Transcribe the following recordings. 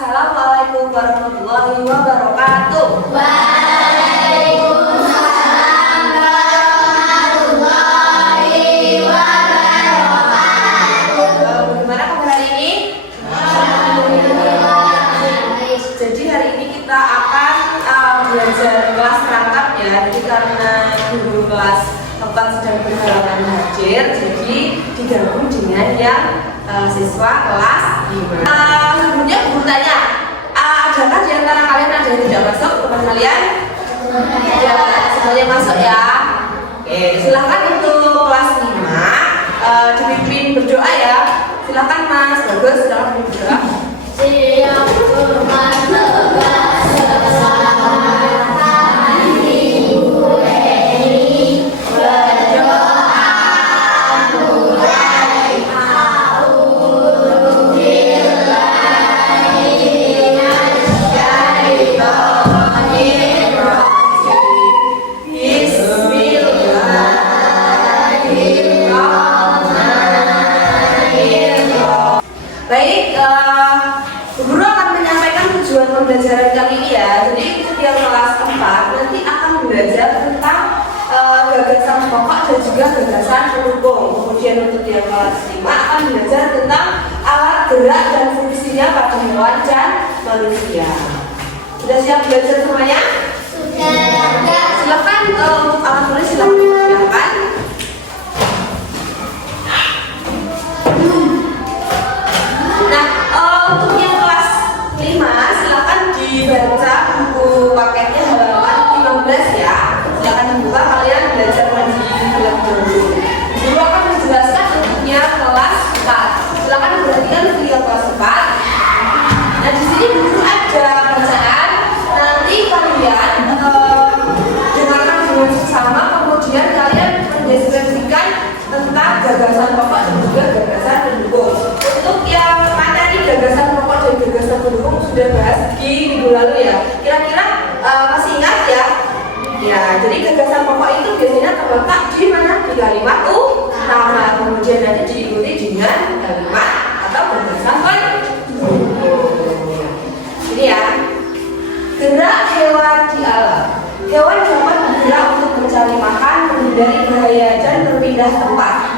Assalamualaikum warahmatullahi wabarakatuh. Waalaikumsalam warahmatullahi wabarakatuh. Bagaimana kabar hari ini? Jadi hari ini kita akan belajar kelas perangkap ya. Jadi karena guru kelas 4 sedang berhalangan hadir, jadi digabung dengan yang siswa kelas 5. Sebelumnya guru tanya, adakah di antara kalian ada yang tidak masuk? Teman kalian? Ya, semuanya masuk ya. Oke, silahkan untuk kelas 5 dipimpin berdoa ya. Silahkan Mas Bagus, silahkan berdoa. Siap berdoa selamat Ibu Eni berdoa mulai Baik, guru akan menyampaikan tujuan pembelajaran kali ini ya. Jadi setiap kelas 4 nanti akan belajar tentang gagasan pokok dan juga gagasan pendukung. Kemudian untuk yang kelas 5 akan belajar tentang alat gerak dan fungsinya pada hewan dan manusia. Sudah siap belajar semuanya? sudah. Silakan untuk alat tulis silakan dipersiapkan. Nah, untuk yang kelas 5 silakan dibaca buku paketnya halaman 15 ya. Silakan dibuka, kalian belajar lagi film dulu. Guru akan menjelaskan untuknya kelas 4. Silakan diperhatikan untuk yang kelas 4. Nah, di sini guru ada bacaan. Nanti kalian dengarkan dengan seksama, kemudian kalian mendeskripsikan tentang gagasan pokok dan juga gagasan pendukung. Untuk yang materi gagasan pokok dan gagasan pendukung sudah bahas di minggu lalu ya. Kira-kira masih ingat ya? Ya, jadi gagasan pokok itu biasanya terletak di mana? Di kalimat utama. Kemudian nanti diikuti dengan kalimat atau gagasan pendukung. Ini ya. Gerak hewan di alam. Hewan dapat bergerak untuk mencari makan, menghindari bahaya dan berpindah tempat.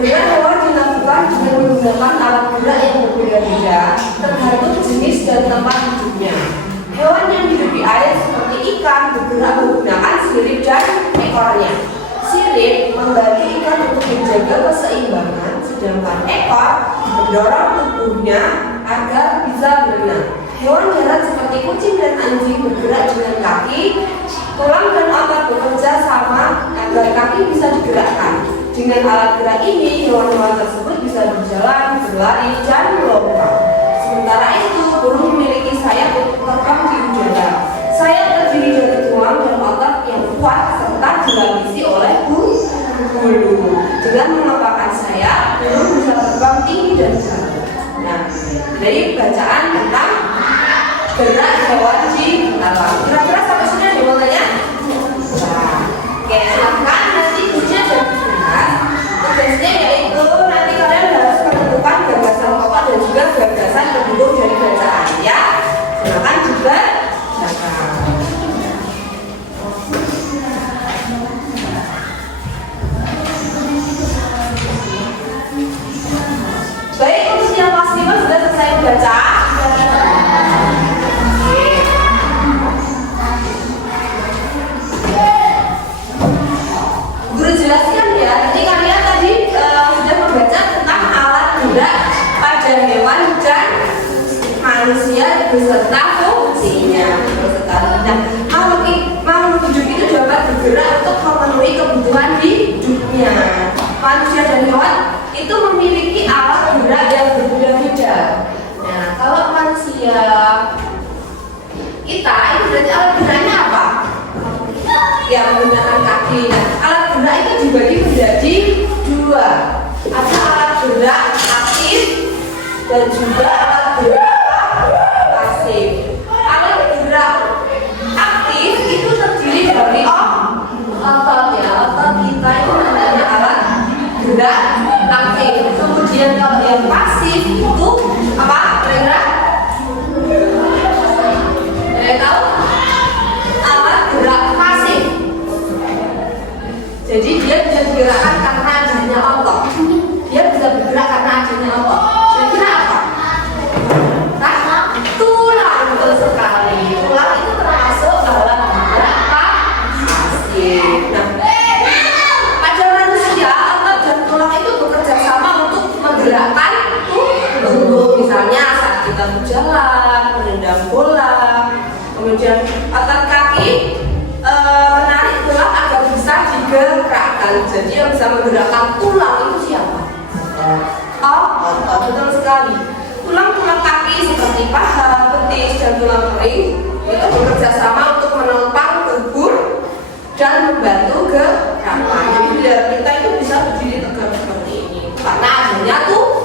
Gerak hewan dilakukan dengan menggunakan alat gerak yang berbeda-beda, tergantung jenis dan tempat hidupnya. Hewan yang hidup di air seperti ikan bergerak menggunakan sirip dan ekornya. Sirip membantu ikan untuk menjaga keseimbangan, sedangkan ekor mendorong tubuhnya agar bisa berenang. Hewan darat seperti kucing dan anjing bergerak dengan kaki, tulang dan otot bekerja sama agar kaki bisa digerakkan. Dengan alat gerak ini, hewan-hewan tersebut bisa berjalan, berlari, dan melompat. Sementara itu, burung memiliki sayap untuk terbang di udara. Sayap terdiri dari tulang dan otot yang kuat serta dilapisi oleh bulu. Dengan mengepakkan sayap, burung bisa terbang tinggi dan jauh. Nah, dari bacaan tentang gerak hewan di alam. Kira-kira sampai sini ada yang mau tanya? Nah, oke, silahkan nanti gurunya sudah dibahas. Tugasnya yaitu nanti kalian harus menentukan gagasan pokok dan juga gagasan pendukung dari bacaan ya. Silahkan juga silakan. Baik, untuk yang kelas 5 sudah selesai membaca. Guru jelaskan ya, jadi kalian tadi sudah membaca tentang alat gerak pada hewan dan manusia beserta fungsinya. Makhluk hidup itu dapat bergerak untuk memenuhi kebutuhan hidupnya. Manusia dan hewan itu memiliki alat gerak yang berbeda-beda. Nah, kalau manusia kita itu berarti alat geraknya apa? Yang menggunakan kaki. Nah, alat gerak itu dibagi menjadi dua. Ada alat gerak aktif dan juga alat gerak pasif. Alat gerak aktif itu terdiri dari otot ya. Otot kita itu namanya alat gerak aktif. Kemudian kalau yang pasif itu apa? Kira-kira berjalan, menendang bola, kemudian otot kaki menarik tulang agar bisa digerakkan. Jadi yang bisa menggerakkan tulang itu siapa? Otot, betul sekali. Tulang-tulang kaki seperti paha, betis, dan tulang kering itu bekerja sama untuk menopang tubuh dan membantu gerakan. Jadi biar kita itu bisa berdiri tegak seperti ini karena adanya tulang.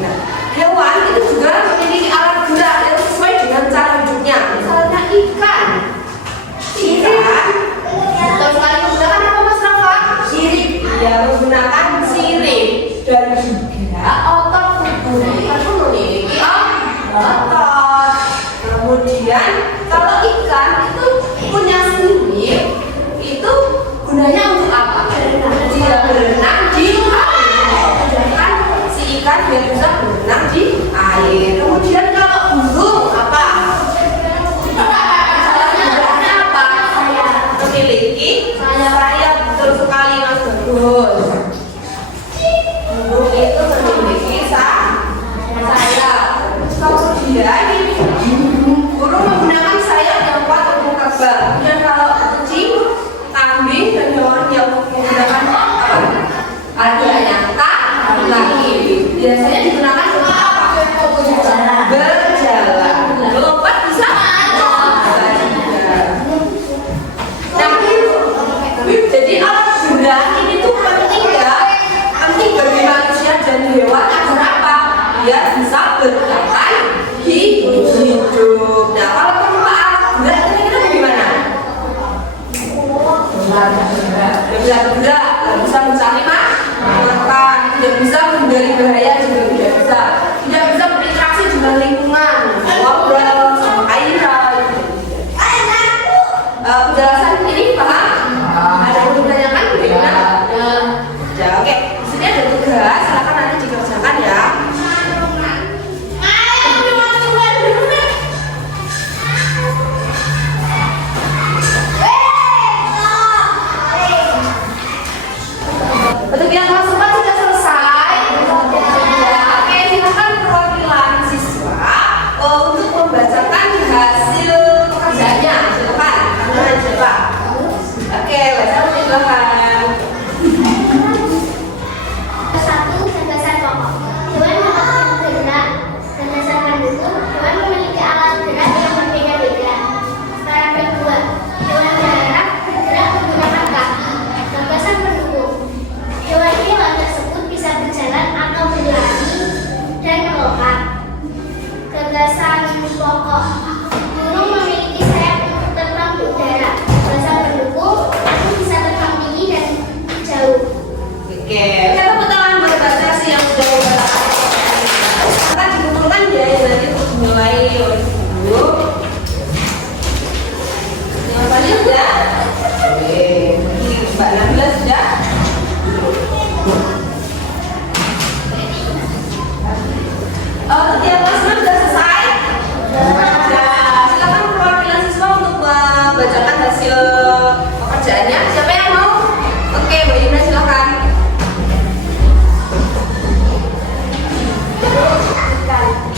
Nah, hewan itu juga memiliki alat gerak yang sesuai dengan cara hidupnya. Misalnya ikan betul sekali menggunakan apa Mas Rafa? Sirip. Dia menggunakan sirip dan juga otot tubuhnya itu memiliki otot. Kemudian kalau ikan itu punya sirip, itu gunanya untuk apa? Dia berenang di air. Sedangkan si ikan dia bisa berenang di air. Kemudian kalau burung apa? Burungnya apa? Memiliki sayap. Betul sekali Mas Bagus. Burung itu memiliki sayap. Kemudian burung menggunakan sayap yang kuat untuk terbang. Dan kalau kucing, kambing, dan hewan yang menggunakan apa? Ada yang kaki. Biasanya digunakan untuk apa? Berjalan. Lompat bisa? Nah, jadi alat gerak ini tuh penting ya. Penting bagi manusia dan hewan agar apa? Biar bisa bertahan hidup. Nah, kalau tanpa alat gerak kira-kira bagaimana? Tidak bisa bergerak, tidak bisa mencari makan, tidak bisa menghindari bahaya juga tidak bisa. Tidak bisa berinteraksi dengan lingkungan, ngobrol sama cairan. Penjelasan ini paham? Ada yang ditanyakan bagaimana? Ya, oke. Di sini ada tugas, silakan nanti dikerjakan ya. Untuk yang kelas 4 sudah selesai. Oke, silakan perwakilan siswa untuk membacakan hasil pekerjaannya. Silakan. Siapa? Oke, baca silakan. Satu, gagasan pokok. Hewan dapat bergerak. Gagasan pendukung. Hewan memiliki alat gerak yang berbeda-beda. Paragraf 2. Hewan darat bergerak menggunakan kaki. Gagasan pendukung. Hewan-hewan tersebut bisa berjalan atau berlari dan melompat. Gagasan pokok. Burung memiliki sayap untuk terbang di udara. Gagasan pendukung. Burung bisa terbang tinggi dan jauh. Oke, tepuk tangan buat Mbak Chelsea yang sudah membacakan. Akan dikumpulkan ya nanti untuk mulai dulu. Yang paling sudah? Oke, Mbak Nabila sudah? Tiap kelas sudah selesai? Nah, silakan perwakilan siswa untuk membacakan hasil pekerjaannya. Siapa yang mau? Oke, Mbak Yuna silakan.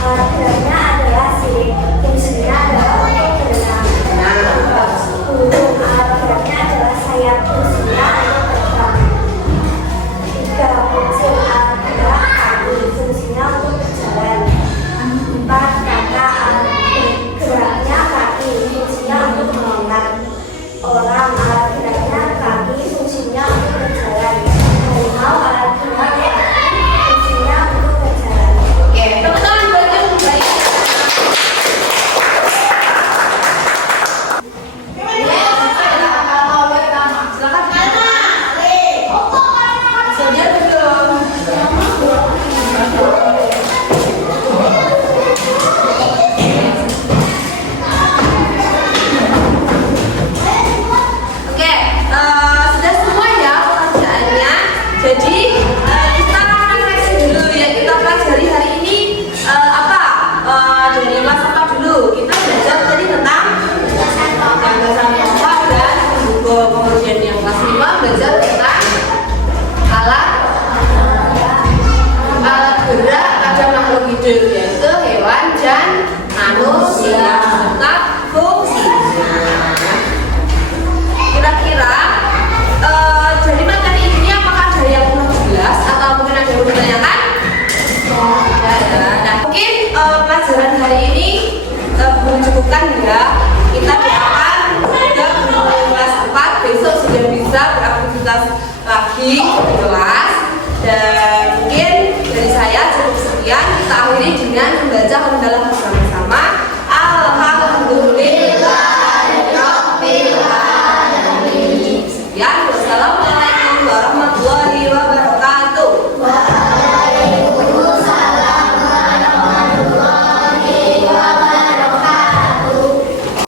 Alat geraknya adalah sirip, fungsinya adalah untuk berenang. Burung, alat geraknya adalah sayap, fungsinya untuk terbang. 3. Kucing, alat gerak kaki, fungsinya untuk berjalan. 4. Kakak, alat geraknya kaki, fungsinya untuk melompat. Orang, alat geraknya kaki, fungsinya untuk berjalan. Harimau, alat gerak kaki, fungsinya untuk berjalan. Oke, tepuk tangan buat yang baik. Silakan. Oke, sudah semua ya pekerjaannya. Jadi kita refleksi dulu ya, kita pelajari hari ini apa? Dari kelas apa dulu? Kita belajar tadi tentang gagasan pokok dan pendukung. Kemudian yang kelas 5 belajar tentang alat gerak pada makhluk hidup, yaitu hewan hari ini belum cukupkan ya. Kita doakan semoga guru kelas 4 besok sudah bisa beraktivitas lagi di kelas. Dan mungkin dari saya cukup sekian. Kita akhiri dengan membaca hamdalah